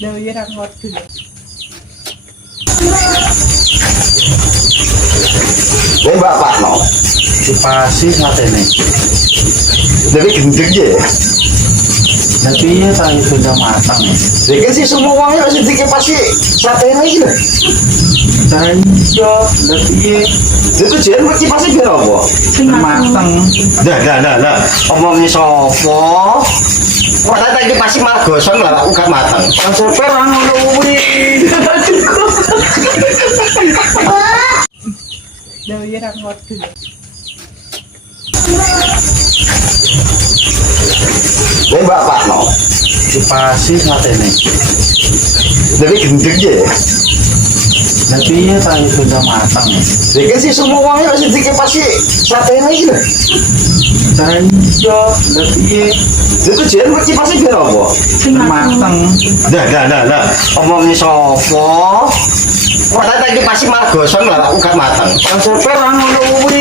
Dewi rangot tuh. Ini bapak no. Dipasi matene. Jadi gendeng ya. Tapi ya tahu sudah matang. Jadi sih semua uangnya masih dikipasi sate ini gitu. Iya, tapi ya Itu jangan berkipasi biar apa? matang. Dah. Omongnya sopo. Masa tak kipasi malah gosong lah, aku gak matang. Langsung perang udah Dewi rangot tuh. Ini bapak no. Dipasi matene. Jadi gendeng ya. Tapi ya tahu sudah matang. Jadi sih semua uangnya masih dikipasi sate ini gitu. Iya, tapi ya Itu jangan berkipasi biar apa? matang. Dah. Omongnya sopo. Masa tak kipasi malah gosong lah, aku gak matang. Langsung perang udah